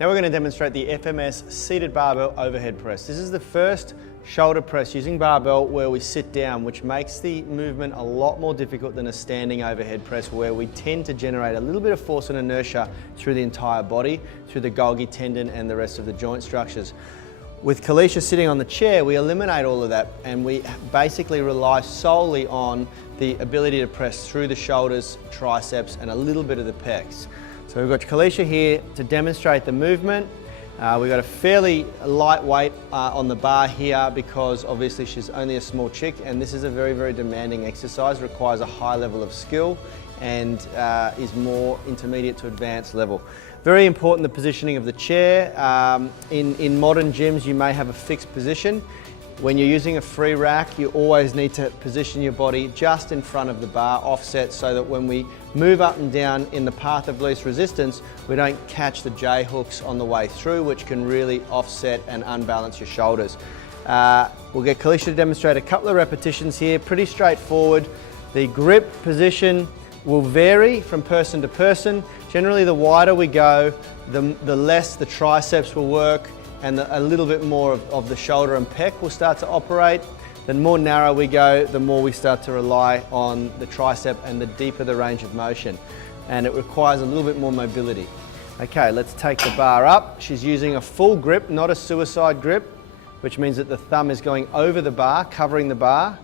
Now we're going to demonstrate the FMS Seated Barbell Overhead Press. This is the first shoulder press using barbell where we sit down, which makes the movement a lot more difficult than a standing overhead press where we tend to generate a little bit of force and inertia through the entire body, through the Golgi tendon and the rest of the joint structures. With Kaliesha sitting on the chair, we eliminate all of that and we basically rely solely on the ability to press through the shoulders, triceps and a little bit of the pecs. So we've got Kaliesha here to demonstrate the movement. We've got a fairly light weight on the bar here because obviously she's only a small chick and this is a very, very demanding exercise, requires a high level of skill and is more intermediate to advanced level. Very important, the positioning of the chair. In modern gyms you may have a fixed position. When you're using a free rack, you always need to position your body just in front of the bar, offset, so that when we move up and down in the path of least resistance, we don't catch the J hooks on the way through, which can really offset and unbalance your shoulders. We'll get Kaliesha to demonstrate a couple of repetitions here, pretty straightforward. The grip position will vary from person to person. Generally, the wider we go, the less the triceps will work, and a little bit more of the shoulder and pec will start to operate. The more narrow we go, the more we start to rely on the tricep and the deeper the range of motion. And it requires a little bit more mobility. Okay, let's take the bar up. She's using a full grip, not a suicide grip, which means that the thumb is going over the bar, covering the bar.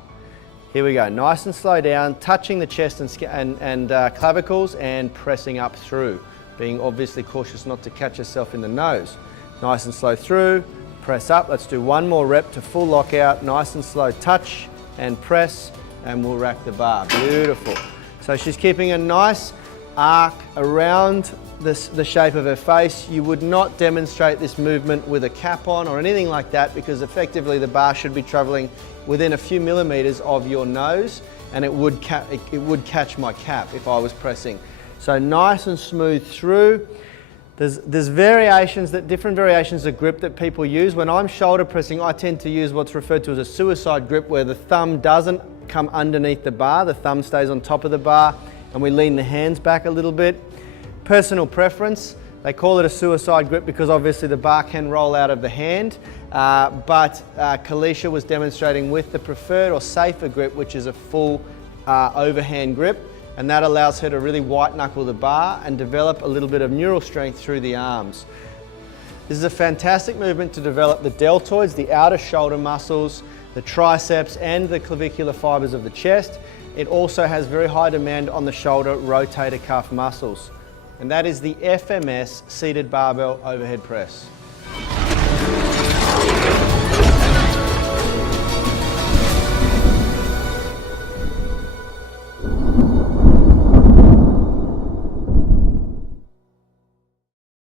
Here we go, nice and slow down, touching the chest and clavicles and pressing up through, being obviously cautious not to catch yourself in the nose. Nice and slow through, press up. Let's do one more rep to full lockout. Nice and slow touch and press, and we'll rack the bar. Beautiful. So she's keeping a nice arc around the shape of her face. You would not demonstrate this movement with a cap on or anything like that because effectively the bar should be traveling within a few millimeters of your nose and it would catch my cap if I was pressing. So nice and smooth through. There's different variations of grip that people use. When I'm shoulder pressing, I tend to use what's referred to as a suicide grip where the thumb doesn't come underneath the bar, the thumb stays on top of the bar and we lean the hands back a little bit. Personal preference, they call it a suicide grip because obviously the bar can roll out of the hand, but Kaliesha was demonstrating with the preferred or safer grip, which is a full overhand grip. And that allows her to really white knuckle the bar and develop a little bit of neural strength through the arms. This is a fantastic movement to develop the deltoids, the outer shoulder muscles, the triceps and the clavicular fibers of the chest. It also has very high demand on the shoulder rotator cuff muscles. And that is the FMS Seated Barbell Overhead Press.